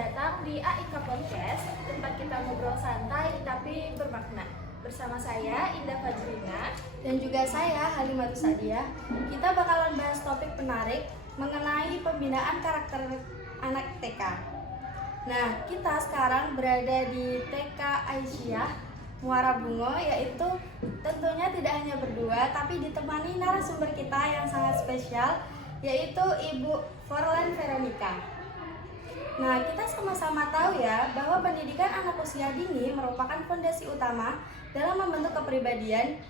datang di AIK Podcast, tempat kita ngobrol santai tapi bermakna. Bersama saya Indah Fajrina dan juga saya Halimah Sadia. Kita bakalan bahas topik menarik mengenai pembinaan karakter anak TK. Nah, kita sekarang berada di TK Aisyah Muara Bungo, yaitu tentunya tidak hanya berdua tapi ditemani narasumber kita yang sangat spesial, yaitu Ibu Forlan Veronica. Nah, kita sama-sama tahu ya bahwa pendidikan anak usia dini merupakan fondasi utama dalam membentuk kepribadian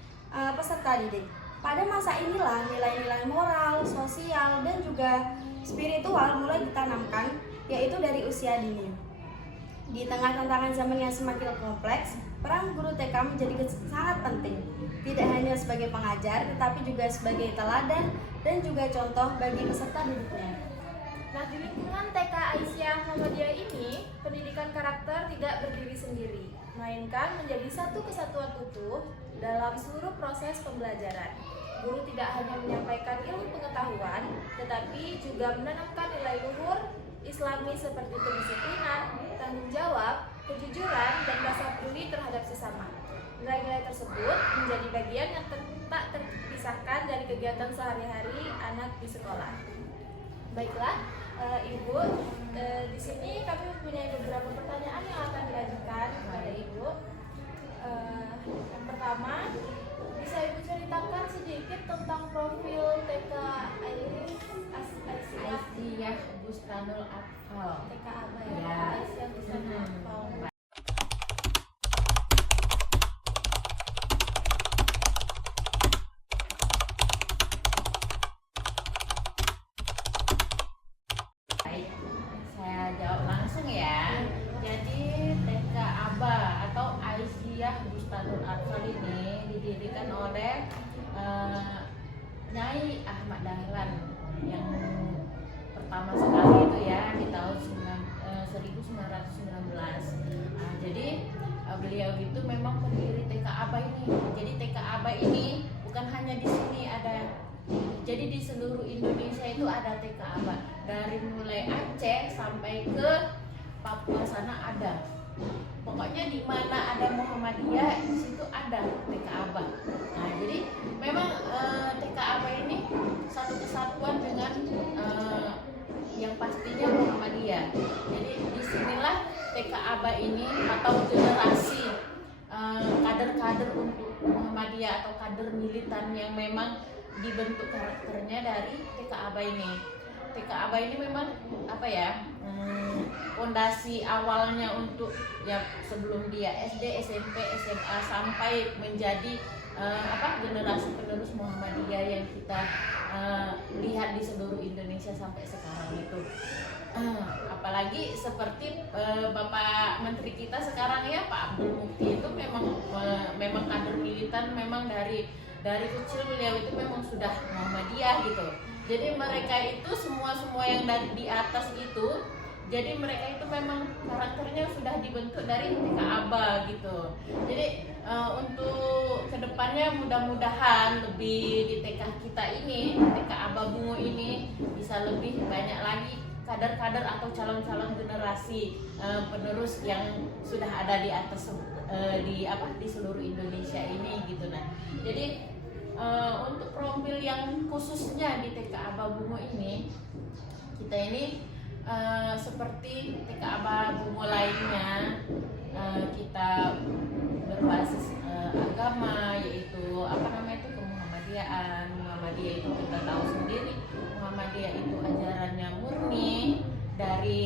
peserta didik. Pada masa inilah nilai-nilai moral, sosial, dan juga spiritual mulai ditanamkan, yaitu dari usia dini. Di tengah tantangan zaman yang semakin kompleks, peran guru TK menjadi sangat penting, tidak hanya sebagai pengajar, tetapi juga sebagai teladan dan juga contoh bagi peserta didiknya. Nah, di lingkungan TK Aisyah Muhammadiyah ini, pendidikan karakter tidak berdiri sendiri, melainkan menjadi satu kesatuan utuh dalam seluruh proses pembelajaran. Guru tidak hanya menyampaikan ilmu pengetahuan, tetapi juga menanamkan nilai luhur Islami seperti kedisiplinan, tanggung jawab, kejujuran, dan rasa peduli terhadap sesama. Nilai-nilai tersebut menjadi bagian yang tak terpisahkan dari kegiatan sehari-hari anak di sekolah. Baiklah, Ibu, di sini kami mempunyai beberapa pertanyaan yang akan diajukan kepada Ibu. Yang pertama, bisa Ibu ceritakan sedikit tentang profil TK Aisyah Bustanul Atfal. TK Aba ya? Aisyah Bustanul Atfal. Saya jawab langsung ya. Jadi TK Aba atau Aisyah Bustanul Atfal ini didirikan oleh Nyai Ahmad Dahlan yang pertama sekali itu ya di tahun 1919. Jadi beliau itu memang pendiri TK Aba ini. Jadi TK Aba ini bukan hanya di sini ada. Jadi di seluruh Indonesia itu ada TK Aba. Dari mulai Aceh sampai ke Papua sana ada. Pokoknya di mana ada Muhammadiyah di situ ada TK Aba. Nah, jadi memang TK Aba ini satu kesatuan dengan yang pastinya Muhammadiyah. Jadi disinilah TK Aba ini atau generasi kader-kader untuk Muhammadiyah atau kader militan yang memang dibentuk karakternya dari TK Aba ini. TK Aba ini memang fondasi awalnya untuk ya sebelum dia SD, SMP, SMA sampai menjadi generasi penerus Muhammadiyah yang kita lihat di seluruh Indonesia sampai sekarang itu. Apalagi seperti Bapak Menteri kita sekarang ya Pak Abdul Mukti itu memang kader militan, memang dari kecil beliau itu memang sudah Muhammadiyah gitu. Jadi mereka itu semua yang di atas itu, jadi mereka itu memang karakternya sudah dibentuk dari TK Aba gitu. Jadi untuk kedepannya mudah-mudahan lebih di TK kita ini, TK Aba Bungo ini bisa lebih banyak lagi kader-kader atau calon-calon generasi penerus yang sudah ada di atas di seluruh Indonesia ini gitu. Nah, jadi untuk profil yang khususnya di TK Aba Bungo ini, kita ini seperti TK Aba Bungo lainnya, kita berbasis agama, yaitu kemuhammadiyaan. Muhammadiyah itu kita tahu sendiri, Muhammadiyah itu ajarannya murni dari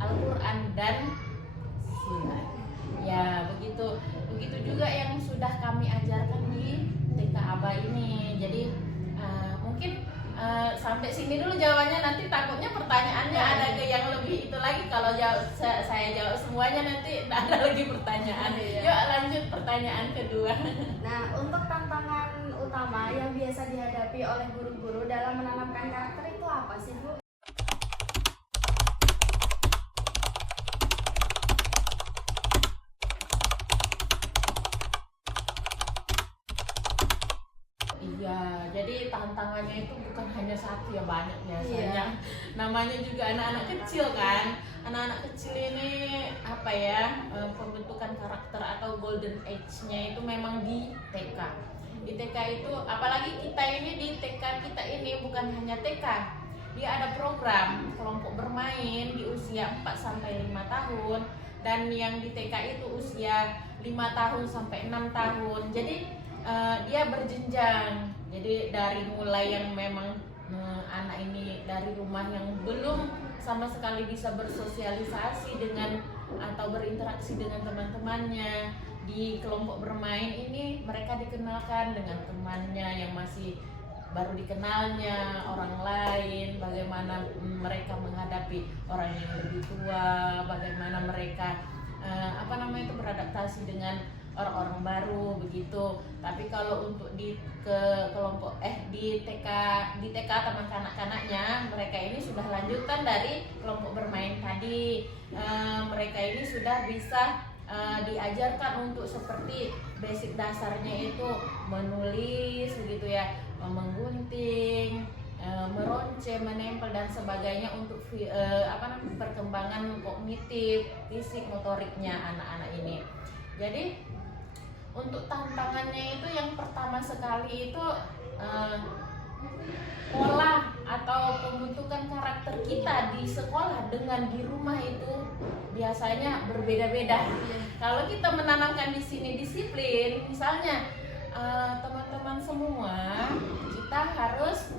Al-Quran dan Sunnah. Ya begitu juga yang sudah kami ajarkan di TK Aba ini. Jadi mungkin sampai sini dulu jawabannya, nanti takutnya pertanyaannya ada ke yang lebih itu lagi. Kalau saya jawab semuanya nanti ada lagi pertanyaan. Yuk lanjut pertanyaan kedua. Nah, untuk tantangan utama yang biasa dihadapi oleh guru-guru dalam menanamkan karakter itu apa sih, Bu? Iya, jadi tantangannya itu bukan hanya satu ya, banyak biasanya. Iya. Namanya juga anak-anak kecil kan, anak-anak kecil ini apa ya, pembentukan karakter atau golden age-nya itu memang di TK. Di TK itu, apalagi kita ini di TK kita ini bukan hanya TK, dia ada program kelompok bermain di usia 4 sampai 5 tahun, dan yang di TK itu usia 5 tahun sampai 6 tahun. Jadi dia berjenjang. Jadi dari mulai yang memang anak ini dari rumah yang belum sama sekali bisa bersosialisasi dengan atau berinteraksi dengan teman-temannya, di kelompok bermain ini mereka dikenalkan dengan temannya yang masih baru dikenalnya, orang lain, bagaimana mereka menghadapi orang yang lebih tua, bagaimana mereka beradaptasi dengan orang-orang baru begitu. Tapi kalau untuk di TK taman kanak-kanaknya, mereka ini sudah lanjutan dari kelompok bermain tadi. Mereka ini sudah bisa diajarkan untuk seperti basic dasarnya itu menulis begitu ya, menggunting, meronce, menempel dan sebagainya untuk perkembangan kognitif, fisik, motoriknya anak-anak ini. Jadi untuk tantangannya itu yang pertama sekali itu pola atau pembentukan karakter kita di sekolah dengan di rumah itu biasanya berbeda-beda. Kalau kita menanamkan di sini disiplin, misalnya teman-teman semua kita harus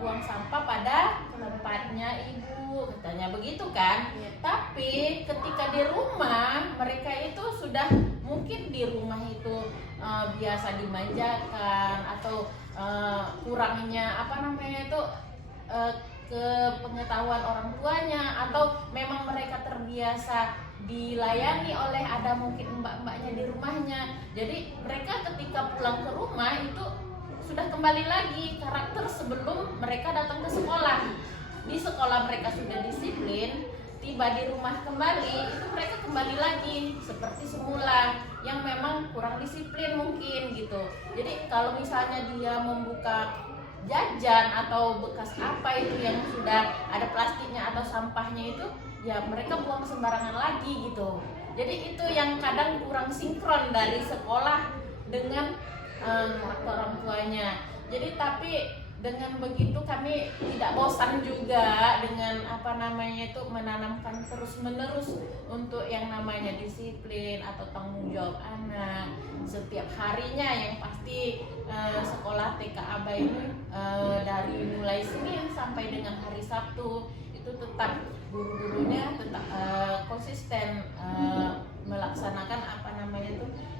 buang sampah pada tempatnya ibu, katanya begitu kan. Tapi ketika di rumah mereka itu sudah mungkin di rumah itu biasa dimanjakan atau kurangnya ke pengetahuan orang tuanya, atau memang mereka terbiasa dilayani oleh ada mungkin mbak-mbaknya di rumahnya. Jadi mereka ketika pulang ke rumah itu sudah kembali lagi karakter sebelum mereka datang ke sekolah. Di sekolah mereka sudah disiplin, tiba di rumah kembali itu mereka kembali lagi seperti semula yang memang kurang disiplin mungkin gitu. Jadi kalau misalnya dia membuka jajan atau bekas apa itu yang sudah ada plastiknya atau sampahnya itu, ya mereka buang sembarangan lagi gitu. Jadi itu yang kadang kurang sinkron dari sekolah dengan orang tuanya. Jadi tapi dengan begitu kami tidak bosan juga dengan menanamkan terus-menerus untuk yang namanya disiplin atau tanggung jawab anak setiap harinya. Yang pasti sekolah TK Aba ini dari mulai Senin sampai dengan hari Sabtu itu tetap guru-gurunya tetap konsisten melaksanakan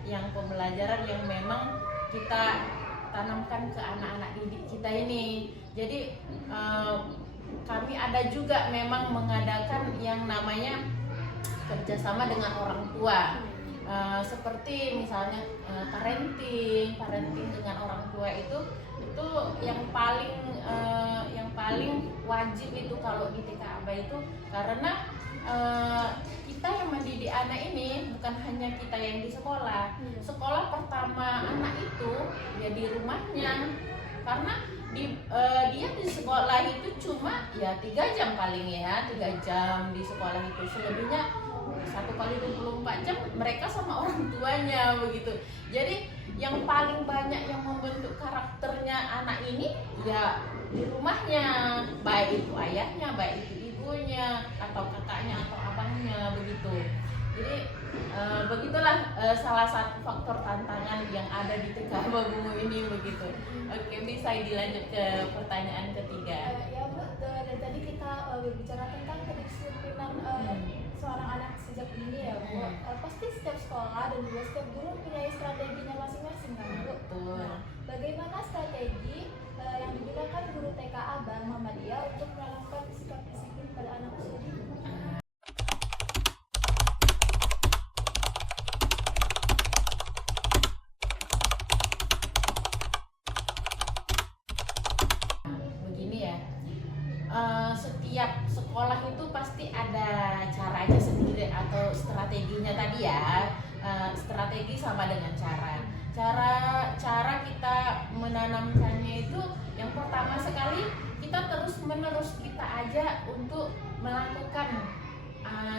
yang pembelajaran yang memang kita tanamkan ke anak-anak didik kita ini. Jadi kami ada juga memang mengadakan yang namanya kerjasama dengan orang tua, seperti misalnya parenting dengan orang tua itu yang paling wajib itu kalau di TK Aba itu, karena kita yang mendidik anak ini bukan hanya kita yang di sekolah. Sekolah pertama anak itu ya di rumahnya, karena dia di sekolah itu cuma ya 3 jam paling ya, 3 jam di sekolah itu, selebihnya 1 kali 24 jam mereka sama orang tuanya begitu. Jadi yang paling banyak yang membentuk karakternya anak ini ya di rumahnya, baik itu ayahnya, baik itu ibunya atau kakaknya atau abangnya begitu. Jadi begitulah salah satu faktor tantangan yang ada di TK Aba Bungu ini begitu. Oke, bisa dilanjut ke pertanyaan ketiga. Ya Bu, dari tadi kita berbicara tentang kedisiplinan seorang anak sejak dini ya Bu. Pasti setiap sekolah dan juga setiap guru punya strateginya masing-masing kan Bu. Betul. Nah, bagaimana strategi yang digunakan guru TK Aba Muhammadiyah untuk menanamkan sikap disiplin pada anak usia dini? Setiap sekolah itu pasti ada caranya sendiri atau strateginya tadi ya. Strategi sama dengan cara kita menanamkannya itu yang pertama sekali kita terus menerus kita ajak untuk melakukan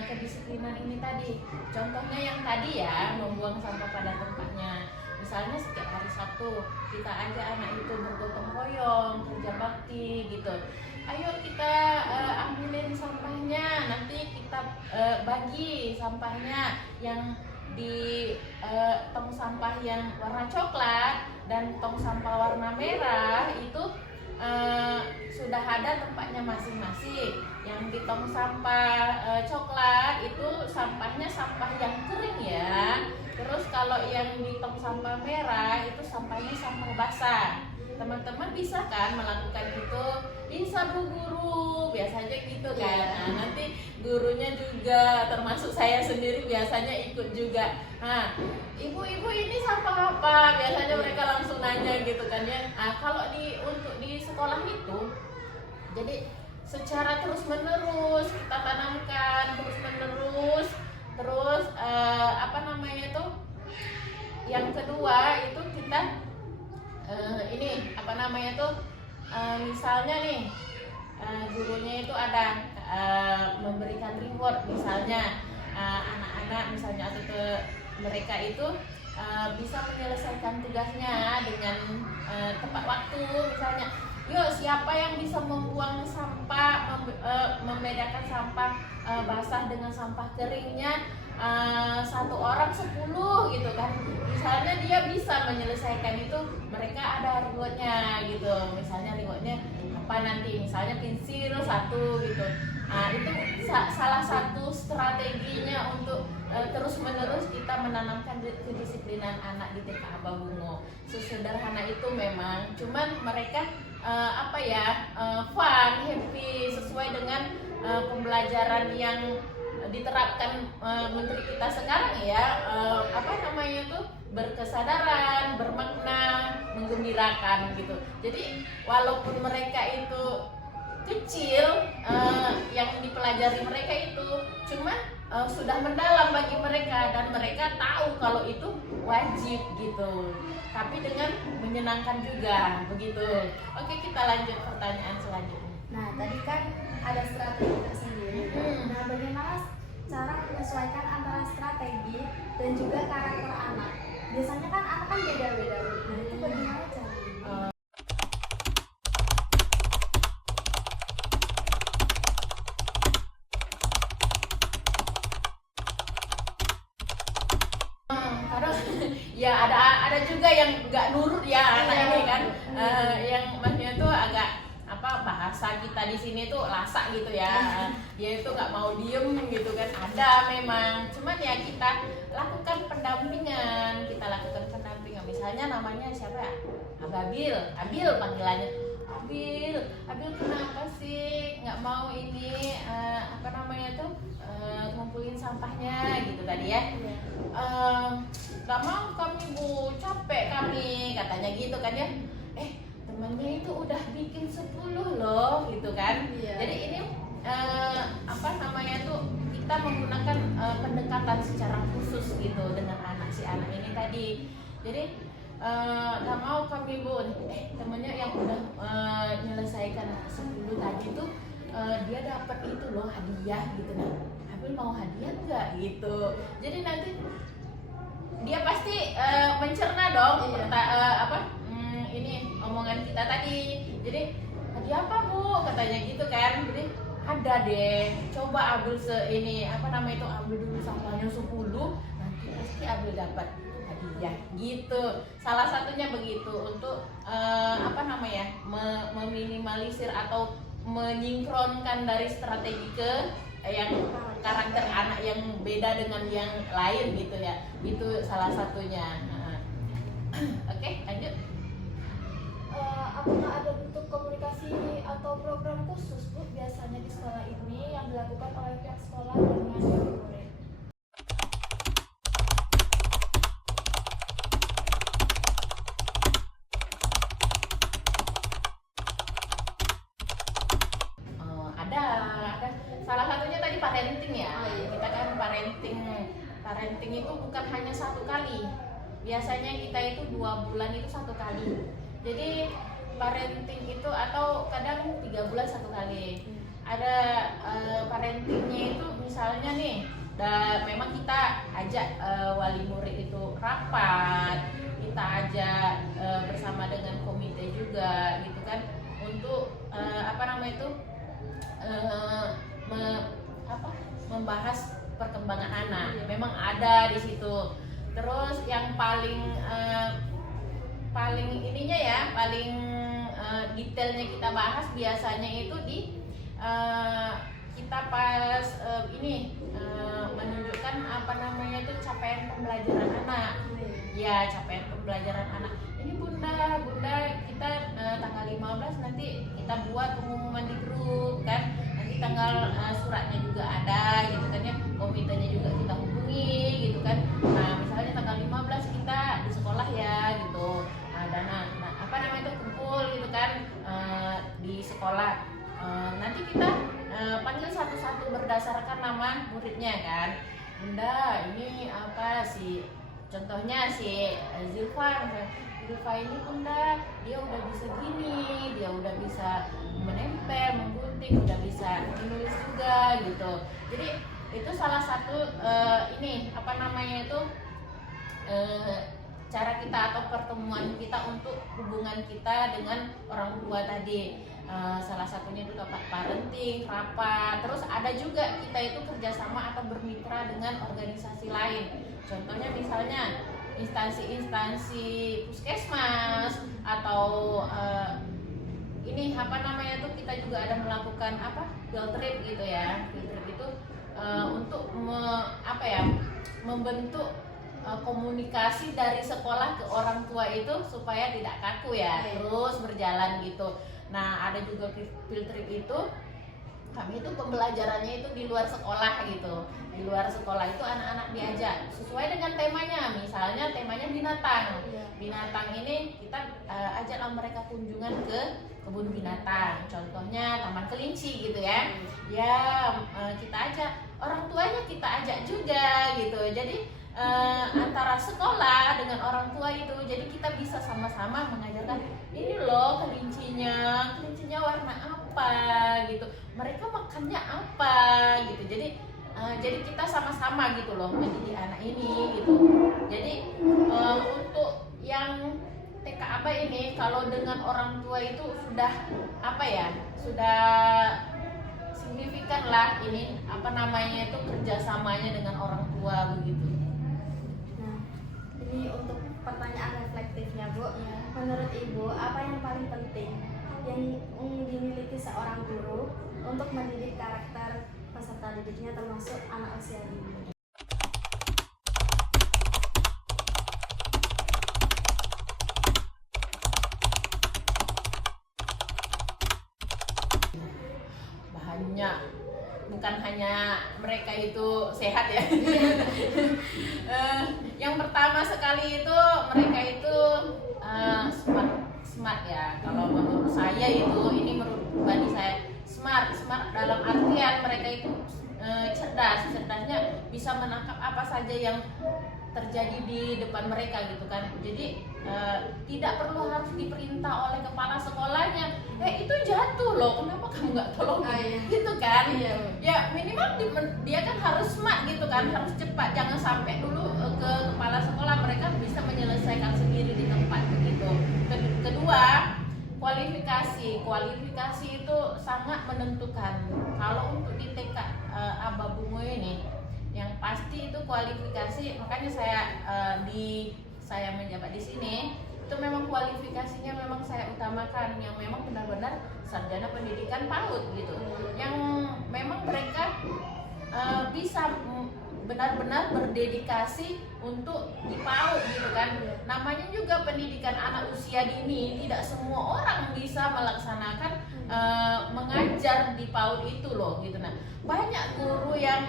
kedisiplinan ini tadi. Contohnya yang tadi ya, membuang sampah pada tempatnya. Misalnya setiap hari Sabtu kita ajak anak itu bergotong royong, kerja bakti gitu. Ayo kita ambilin sampahnya, nanti kita bagi sampahnya yang di tong sampah yang warna coklat dan tong sampah warna merah itu sudah ada tempatnya masing-masing. Yang di tong sampah coklat itu sampahnya sampah yang kering ya. Terus kalau yang di tong sampah merah itu sampahnya sampah basah. Teman-teman bisa kan melakukan itu? Bisa Bu Guru, biasanya gitu kan. Nah, nanti gurunya juga termasuk saya sendiri biasanya ikut juga. Nah, ibu-ibu ini sampah apa? Biasanya mereka langsung nanya gitu kan ya. Nah, kalau untuk di sekolah itu, jadi secara terus menerus kita tanamkan terus menerus. Terus apa namanya itu? Yang kedua itu kita ini apa namanya tuh misalnya nih gurunya itu ada memberikan reward misalnya anak-anak misalnya atau mereka itu bisa menyelesaikan tugasnya dengan tepat waktu misalnya. Yuk siapa yang bisa membuang sampah membedakan sampah basah dengan sampah keringnya 1 orang 10 gitu kan. Misalnya dia bisa menyelesaikan itu, mereka ada rewardnya gitu. Misalnya rewardnya apa nanti, misalnya pensil 1 gitu. Nah itu salah satu strateginya untuk terus menerus kita menanamkan kedisiplinan anak di TK Abah Bungo. Sesederhana itu memang, cuman mereka fun, happy, sesuai dengan pembelajaran yang diterapkan menteri kita sekarang ya, berkesadaran, bermakna, menggembirakan gitu. Jadi walaupun mereka itu kecil, yang dipelajari mereka itu cuma sudah mendalam bagi mereka dan mereka tahu kalau itu wajib gitu. Tapi dengan menyenangkan juga begitu. Oke, kita lanjut pertanyaan selanjutnya. Nah, tadi kan ada strategi tersendiri. Nah, bagaimana cara menyesuaikan antara strategi dan juga karakter anak? Biasanya kan anak kan beda-beda. Nah, itu bagaimana caranya? Kadang ya ada juga yang nggak nurut ya anak ini kan, yang maksudnya tuh agak bahasa kita di sini tuh lasak gitu ya, dia itu nggak mau diem gitu kan, ada memang. Cuman ya kita lakukan pendampingan, misalnya namanya siapa ya, Abil panggilannya. Abil kenapa sih nggak mau ini ngumpulin sampahnya gitu tadi ya. Nggak mau kami Bu, capek kami katanya gitu kan ya. Temennya itu udah bikin 10 loh gitu kan. Jadi ini kita menggunakan pendekatan secara khusus gitu dengan si anak ini tadi. Jadi nggak mau kami Bu, temennya yang udah menyelesaikan 10 tadi tuh dia dapat itu loh hadiah gitu. Nah, Abil mau hadiah nggak gitu. Jadi nanti dia pasti mencerna dong ini omongan kita tadi. Jadi hadiah apa Bu katanya gitu kan. Jadi ada deh, coba ambil ambil dulu sampahnya 10, nanti pasti Abil dapat hadiah gitu. Salah satunya begitu untuk meminimalisir atau menyingkronkan dari strategi ke yang karakter anak yang beda dengan yang lain gitu ya. Itu salah satunya. Oke, lanjut. Apakah ada bentuk komunikasi atau program khusus Bu biasanya di sekolah ini yang dilakukan oleh pihak sekolah dengan murid? Ada. Salah satunya tadi parenting ya. Kita kan parenting itu bukan hanya 1 kali. Biasanya kita itu 2 bulan itu 1 kali. Jadi parenting itu atau kadang 3 bulan 1 kali. Ada parentingnya itu misalnya misalnya nih, memang kita ajak wali murid itu rapat, kita ajak bersama dengan komite juga gitu kan, untuk membahas perkembangan anak. Memang ada di situ. Terus yang paling ininya ya, paling detailnya kita bahas biasanya itu di kita pas menunjukkan capaian pembelajaran anak. Ya, capaian pembelajaran anak. Ini bunda kita tanggal 15 nanti kita buat pengumuman di grup kan. Nanti tanggal suratnya juga ada gitu kan ya. Komitenya juga kita hubungi gitu kan. Nah, misalnya tanggal 15 kita di sekolah ya gitu. Kumpul gitu kan di sekolah. Nanti kita panggil satu-satu berdasarkan nama muridnya kan. Bunda, ini apa sih? Contohnya si Zilfa ini bunda, dia udah bisa gini, dia udah bisa menempel, menggunting, udah bisa menulis juga gitu. Jadi itu salah satu cara kita atau pertemuan kita untuk hubungan kita dengan orang tua tadi. Salah satunya itu parenting, rapat. Terus ada juga kita itu kerjasama atau bermitra dengan organisasi lain. Contohnya misalnya instansi puskesmas atau kita juga ada melakukan field trip gitu ya. Field trip itu untuk membentuk komunikasi dari sekolah ke orang tua itu supaya tidak kaku ya, terus berjalan gitu. Nah, ada juga field trip itu kami itu pembelajarannya itu di luar sekolah gitu. Di luar sekolah itu anak-anak diajak sesuai dengan temanya. Misalnya temanya binatang. Binatang ini kita ajaklah mereka kunjungan ke kebun binatang. Contohnya Taman Kelinci gitu ya. Kita ajak orang tuanya, kita ajak juga gitu. Jadi antara sekolah dengan orang tua itu, jadi kita bisa sama-sama mengajarkan ini loh kelincinya warna apa gitu, mereka makannya apa gitu. Jadi kita sama-sama gitu loh mendidik anak ini gitu. Jadi untuk yang TK ABA ini kalau dengan orang tua itu sudah signifikan lah ini itu kerjasamanya dengan orang tua begitu. Ini untuk pertanyaan reflektifnya, Bu. Menurut Ibu, apa yang paling penting yang dimiliki seorang guru untuk mendidik karakter peserta didiknya termasuk anak usia dini? Banyak, bukan hanya mereka itu sehat ya. Yang pertama sekali itu mereka itu smart ya. Kalau menurut saya menurut saya smart dalam artian mereka itu cerdasnya bisa menangkap apa saja yang terjadi di depan mereka gitu kan. Jadi tidak perlu harus diperintah oleh kepala sekolahnya, itu jatuh loh, kenapa kamu nggak tolongin gitu kan. Ya minimal dia kan harus smart gitu kan, harus cepat, jangan sampai dulu ke kepala sekolah, mereka bisa menyelesaikan sendiri di tempat begitu. Kedua, kualifikasi itu sangat menentukan. Kalau untuk di TK ABA Bungo ini yang pasti itu kualifikasi, makanya saya menjabat di sini itu memang kualifikasinya memang saya utamakan yang memang benar-benar sarjana pendidikan PAUD gitu, yang memang mereka bisa benar-benar berdedikasi untuk di PAUD gitu kan. Namanya juga pendidikan anak usia dini, tidak semua orang bisa melaksanakan mengajar di PAUD itu loh gitu. Nah, banyak guru yang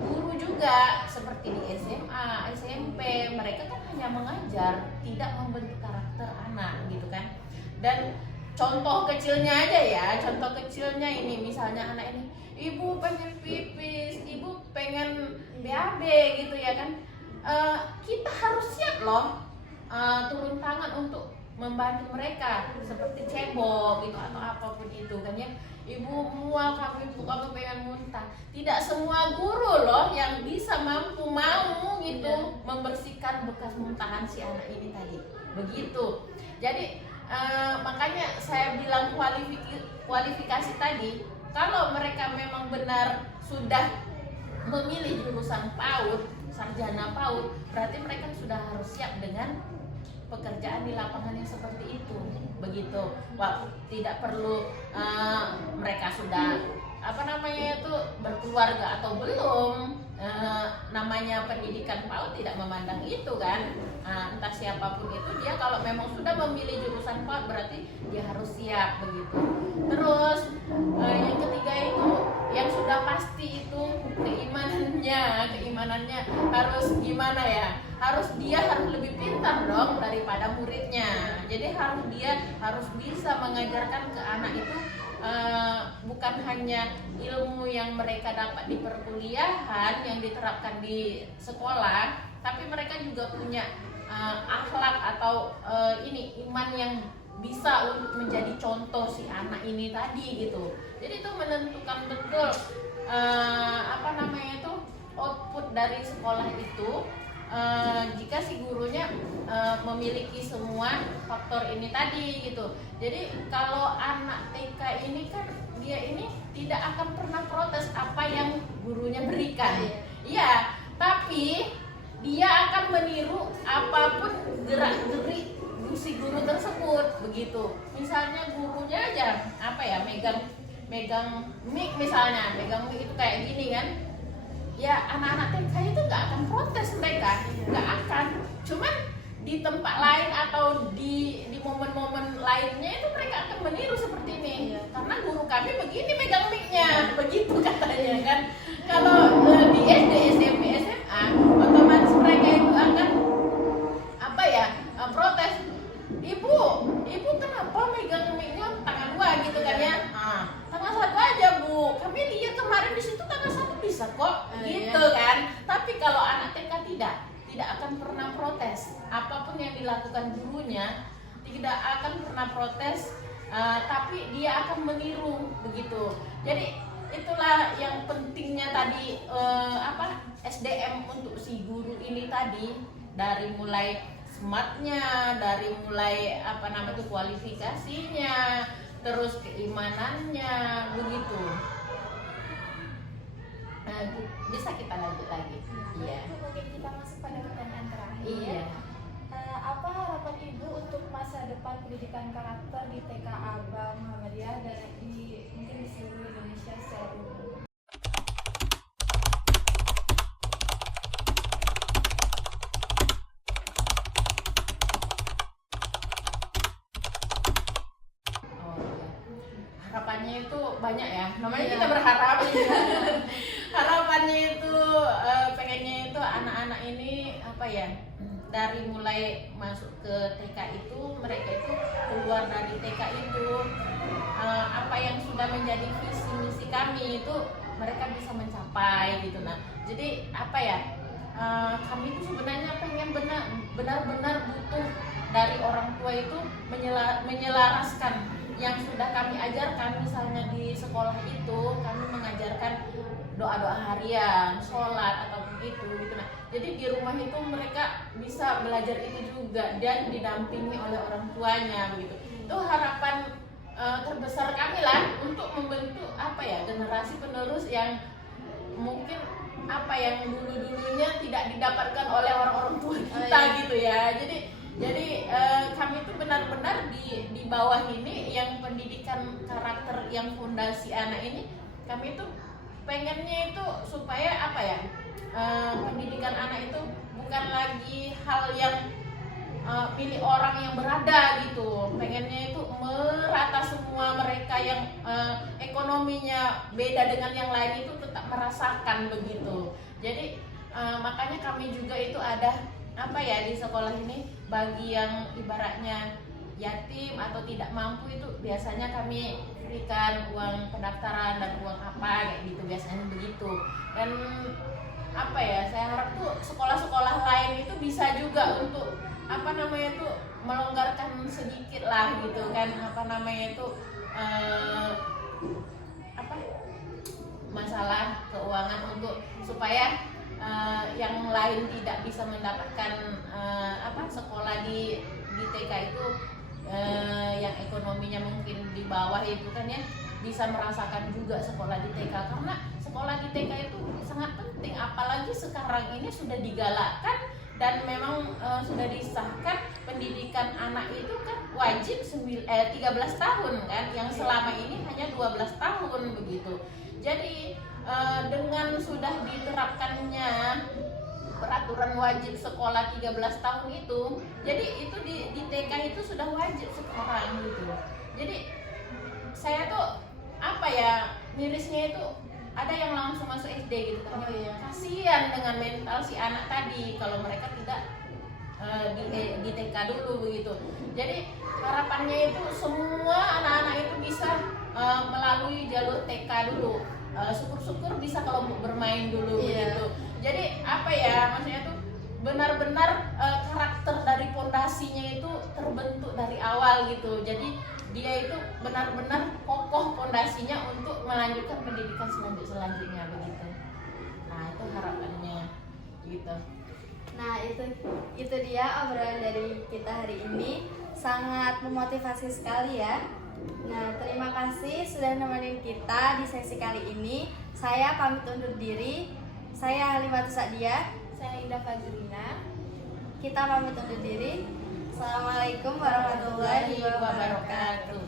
guru juga seperti di SMA, SMP, mereka kan hanya mengajar, tidak membentuk karakter anak gitu kan. Dan contoh kecilnya ini misalnya anak ini, ibu pengen pipis, ibu pengen BAB gitu ya kan. Kita harus siap loh turun tangan untuk membantu mereka seperti cebok gitu atau apapun itu kan ya. Ibu mual, kamu pengen muntah. Tidak semua guru loh yang bisa mau gitu membersihkan bekas muntahan si anak ini tadi. Begitu. Jadi makanya saya bilang kualifikasi tadi, kalau mereka memang benar sudah memilih jurusan PAUD, sarjana PAUD, berarti mereka sudah harus siap dengan pekerjaan di lapangan yang seperti itu. Begitu. Wah, tidak perlu mereka sudah berkeluarga atau belum, namanya pendidikan PAUD tidak memandang itu kan. Entah siapapun itu, dia kalau memang sudah memilih jurusan PAUD berarti dia harus siap begitu. Terus yang ketiga itu yang sudah pasti itu keimanannya harus gimana ya, dia harus lebih pintar dong daripada muridnya. Jadi dia harus bisa mengajarkan ke anak itu bukan hanya ilmu yang mereka dapat di perkuliahan yang diterapkan di sekolah, tapi mereka juga punya akhlak atau iman yang bisa untuk menjadi contoh si anak ini tadi gitu. Jadi itu menentukan betul output dari sekolah itu. Jika si gurunya memiliki semua faktor ini tadi gitu. Jadi kalau anak TK ini kan dia ini tidak akan pernah protes apa yang gurunya berikan. Iya, tapi dia akan meniru apapun gerak-gerik si guru tersebut begitu. Misalnya gurunya aja megang mic misalnya, megang mic itu kayak gini kan. Ya anak-anak TK itu nggak akan protes, mereka nggak akan. Cuman di tempat lain atau di momen-momen lainnya itu mereka akan meniru seperti ini. Karena guru kami begini megang mic-nya, begitu katanya kan. Kalau di SD, SMP, SMA, otomatis mereka itu akan protes. Ibu kenapa megang mic-nya tangan dua gitu kan ya? Tangan satu aja Bu. Kami lihat kemarin di situ tangan satu bisa kok, gitu kan. Tapi kalau anak TK tidak akan pernah protes. Apapun yang dilakukan gurunya tidak akan pernah protes, tapi dia akan meniru begitu. Jadi itulah yang pentingnya tadi SDM untuk si guru ini tadi, dari mulai smartnya, dari mulai kualifikasinya, terus keimanannya begitu. Bisa kita lanjut lagi. Iya. Mungkin kita masuk pada pertanyaan terakhir. Iya. Apa harapan Ibu untuk masa depan pendidikan karakter di TK Aba Muhammadiyah dan mungkin di seluruh Indonesia secara umum? Harapannya itu banyak ya, namanya kita berharap. Harapannya itu pengennya itu anak-anak ini dari mulai masuk ke TK itu, mereka itu keluar dari TK itu apa yang sudah menjadi visi misi kami itu mereka bisa mencapai gitu. Nah, jadi kami itu sebenarnya pengen benar-benar butuh dari orang tua itu menyelaraskan yang sudah kami ajarkan. Misalnya di sekolah itu kami mengajarkan doa-doa harian, sholat ataupun itu gitu. Nah, jadi di rumah itu mereka bisa belajar itu juga dan didampingi oleh orang tuanya begitu. Itu harapan terbesar kami lah untuk membentuk generasi penerus yang mungkin yang dulu-dulunya tidak didapatkan oleh orang-orang tua kita gitu ya. Jadi kami itu benar-benar di bawah ini yang pendidikan karakter yang fondasi anak ini, kami itu pengennya itu supaya pendidikan anak itu bukan lagi hal yang pilih orang yang berada gitu. Pengennya itu merata semua, mereka yang ekonominya beda dengan yang lain itu tetap merasakan begitu. Jadi makanya kami juga itu ada di sekolah ini, bagi yang ibaratnya yatim atau tidak mampu itu biasanya kami berikan uang pendaftaran dan uang kayak gitu, biasanya begitu. Dan saya harap tuh sekolah-sekolah lain itu bisa juga untuk melonggarkan sedikit lah gitu kan, apa namanya itu apa masalah keuangan untuk supaya yang lain tidak bisa mendapatkan apa sekolah di TK itu, yang ekonominya mungkin di bawah itu kan ya, bisa merasakan juga sekolah di TK, karena sekolah di TK itu sangat penting, apalagi sekarang ini sudah digalakkan dan memang sudah disahkan pendidikan anak itu kan wajib 13 tahun kan, yang selama ini hanya 12 tahun begitu. Jadi dengan sudah diterapkannya peraturan wajib sekolah 13 tahun itu, jadi itu di TK itu sudah wajib sekarang gitu. Jadi saya tuh apa ya, mirisnya itu ada yang langsung masuk SD gitu kan. Kasihan dengan mental si anak tadi kalau mereka tidak di TK dulu begitu. Jadi harapannya itu semua anak-anak itu bisa melalui jalur TK dulu. Syukur-syukur bisa kalau bermain dulu begitu. Jadi apa ya, maksudnya tuh benar-benar karakter dari pondasinya itu terbentuk dari awal gitu. Jadi dia itu benar-benar kokoh pondasinya untuk melanjutkan pendidikan selanjutnya begitu. Nah itu harapannya gitu. Nah itu dia obrolan dari kita hari ini, sangat memotivasi sekali ya. Nah terima kasih sudah nemenin kita di sesi kali ini. Saya pamit undur diri. Saya Halimatus Sa'diyah. Saya Indah Fajrina. Kita pamit undur diri. Assalamualaikum warahmatullahi wabarakatuh.